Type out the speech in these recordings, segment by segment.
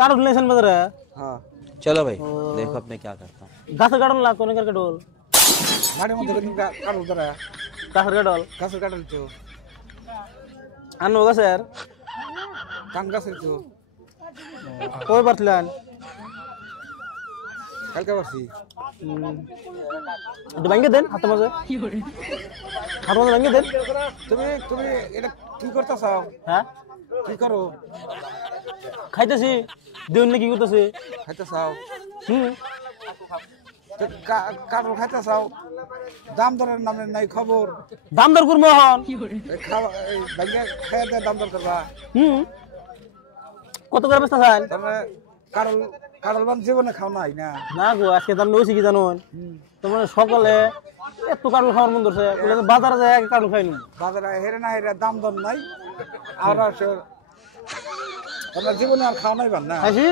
काट लेसन बदरे हाँ चलो भाई देखो अब मैं क्या करता हूँ घास काटन ला कोने करके डोल गाड़ी में देखो तुमका काट उधर है घास के डोल घास काट तो अन्न होगा सर काम घास तो कोई बतलान कल का वर्षी बंगे देन हाथ में से बंगे देन तुम्हें तुम्हें ये की करता साहब हाँ की करो खाइते सी देवन ने की करते सी खाते साहब तो काटल खाते साहब दाम दर नाम नहीं खबर दाम दर कुर मोहन खावा बंगे खाए दे दाम दर करवा কত করে বেচতা চান তাহলে কাটল কাটল বান জীবনে খাও না না না গো আজকে দাম নইছি কি জানো তোমার সকালে এত কাটল খাওয়ার মন ধরছে বলে বাজারে যায় এক কাটল খাইনি বাজারে হেরে না হেরে দাম দর নাই আর আছে তোমরা জীবনে আর খাও নাই বান না খাইছি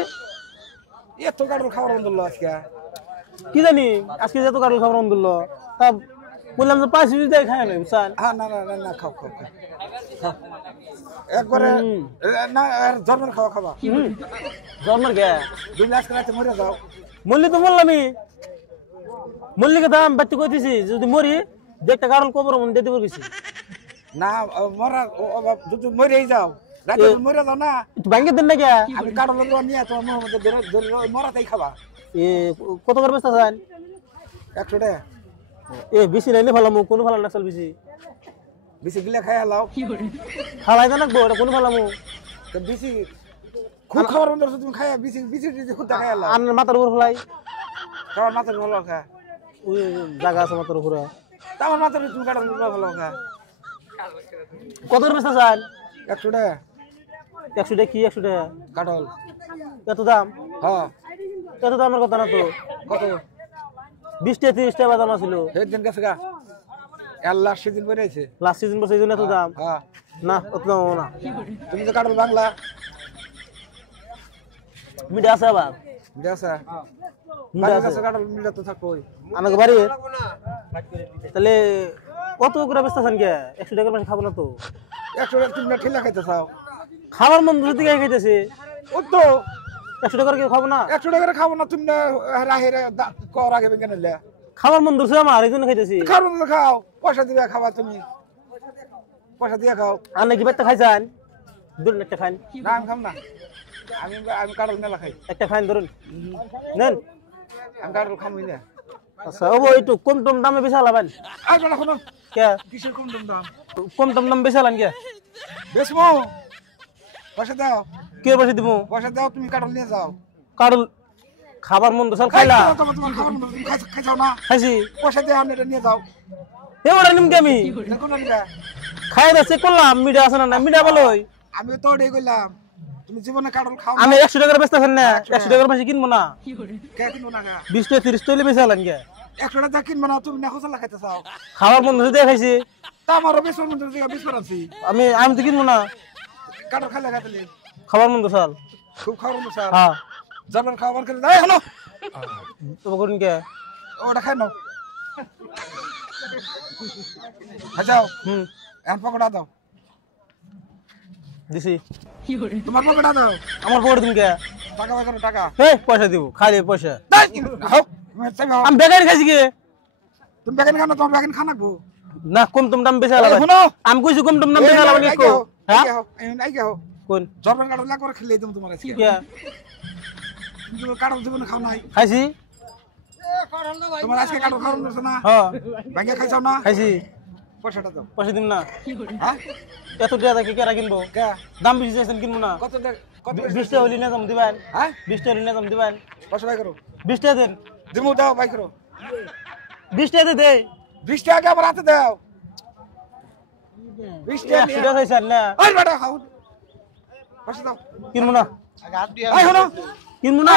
এত কাটল খাওয়ার মন ধরলো আজকে কি জানি আজকে যে এত কাটল খাওয়ার মন ধরলো তা বললাম যে পাঁচ মিনিট দিয়ে খাই না বুঝছেন হ্যাঁ না না না খাও খাও খাও একবারে না আর জন্মের খাওয়া খাবা জন্মের কে 2 লাখ রাতে মরে যাও মল্লি তো বললামই মল্লিকে দাম বাচ্চা কইতেছি যদি মরি দেখটা কারণ কবর মন দিতে বলছি না মরা যদি মরেই যাও রাতে মরে যাও না ভাঙ্গে দেন না কে আমি কাটল নিয়ে তোমার মোহাম্মদ মরাতেই খাবা এ কত করে বেচতা চান 100 টাকা এ বেশি নাইলে ভালামু কোন ভালো না চল বেশি বেশি গিলা খাই লাও খালাই না লাগবো এটা কোন ভালামু তো বেশি খুব খাবার মন তুমি খাই বেশি বেশি খুদ খাই লাও আর মাথার উপর ফলাই তোমার মাথার ভালো খা ওই জায়গা আছে মাথার উপরে তোমার মাথার তুমি কাটল ভালো খা কত করে বেচতা চান 100 টাকা 100 টাকা কি 100 টাকা কাটল এত দাম হ্যাঁ এত দামের কথা না তো কত 20 টাকা 30 টাকা দাম ছিল একদিন গেছে গা আল্লাহ সিজন বেরিয়েছে লাস্ট সিজন বসে এত দাম হ্যাঁ না অত দাম না তুমি তো কাটল বাংলা মিডিয়া আছে আবার দেশা বাংলা কাছে কাটল মিলা তো থাকোই আমাকে বাড়ি তাহলে কত করে বেচতা চান কে 100 টাকার বেশি খাবো না তো 100 টাকা তুমি ঠেলা খাইতে চাও খাবার মন ধরে দিকে খাইতেছে ও তো 100 টাকার কি খাবো না 100 টাকা খাবো না তুমি রাহেরে কর আগে বেঙ্গে নিলে খাবার মন ধরছে আমার এই জন্য খাইতেছি খাও না খাও পয়সা দিবে খাবা তুমি পয়সা দিয়ে খাও আর নাকি বাইতে খাইছেন দুন একটা খান না আমি খাম না আমি আমি কাটল মেলা খাই একটা খান ধরুন নেন আমি কাটল খামই না আচ্ছা ও একটু কম টম দামে বেচা লাবেন আর বলা কোনো কে কিসের কম দাম কম টম দাম বেচা লান কে বেসমো পয়সা দাও কে বসে দিব পয়সা দাও তুমি কাটল নিয়ে যাও কারণ খাবার মন ধরছে খাইলা তোমার খাবার তুমি খাইছাও না খাইছি পয়সা দিয়ে আপনি এটা নিয়ে যাও এবারে নিমকে আমি দেখুন না খাই দাসে করলাম মিডিয়া আছে না মিডিয়া বলোই আমি তো ওটাই কইলাম তুমি জীবনে কাটল খাও আমি 100 টাকার বেচতেছেন না 100 টাকার বেশি কিনবো না কে কিনবো না 20 টাকা 30 টাকা বেচা লান কে 100 টাকা কিনবো না তুমি না হোসলা খাইতে চাও খাবার মন ধরে খাইছি তা আমারও বেশ মন ধরে বেশ করাছি আমি তো কিনবো না কাটল খাইলে খাইতে খাবার মন ধরছাল খুব খাবার মতো স্যার হ্যাঁ জানার খাবার করে দাও হলো তো করুন কে ওটা খাই নাও খাও এখন পকড়া দাও দিছি তোমার পকড়া দাও আমার পকেটে তুমি কে টাকা বাগানো টাকা এই পয়সা দিব খালি পয়সা হাও আমি বেকারি খাইছি কি তুমি বেগান খাও না তোমার বেগান খানা গো না কম টম দাম বেচা লাগাই শুনো আমি কইছি কম টম দাম বেচা লাগাই কো হ্যাঁ আই গেও কোন জরবেন কাটল লাগা করে খেলে দিম তোমার আজকে কে তুমি কাটল জীবনে খাও নাই খাইছি তোমার আজকে কাটল খাওয়ার মতো না হ্যাঁ ভাঙ্গে খাইছাও না খাইছি পয়সাটা দাও পয়সা দিন না হ্যাঁ এত টাকা কি কেরা কিনবো কে দাম বেশি চাইছেন কিনবো না কত কত 20 টাকা হলি না দাম দিবেন হ্যাঁ 20 টাকা হলি না দাম দিবেন পয়সা বাই করো 20 টাকা দেন দিমু দাও বাই করো 20 টাকা দে 20 টাকা আমার হাতে দাও 20 টাকা 100 টাকা চাইছেন না ওই বেটা খাও পয়সা দাও কিনবো না আই হলো কিনবো না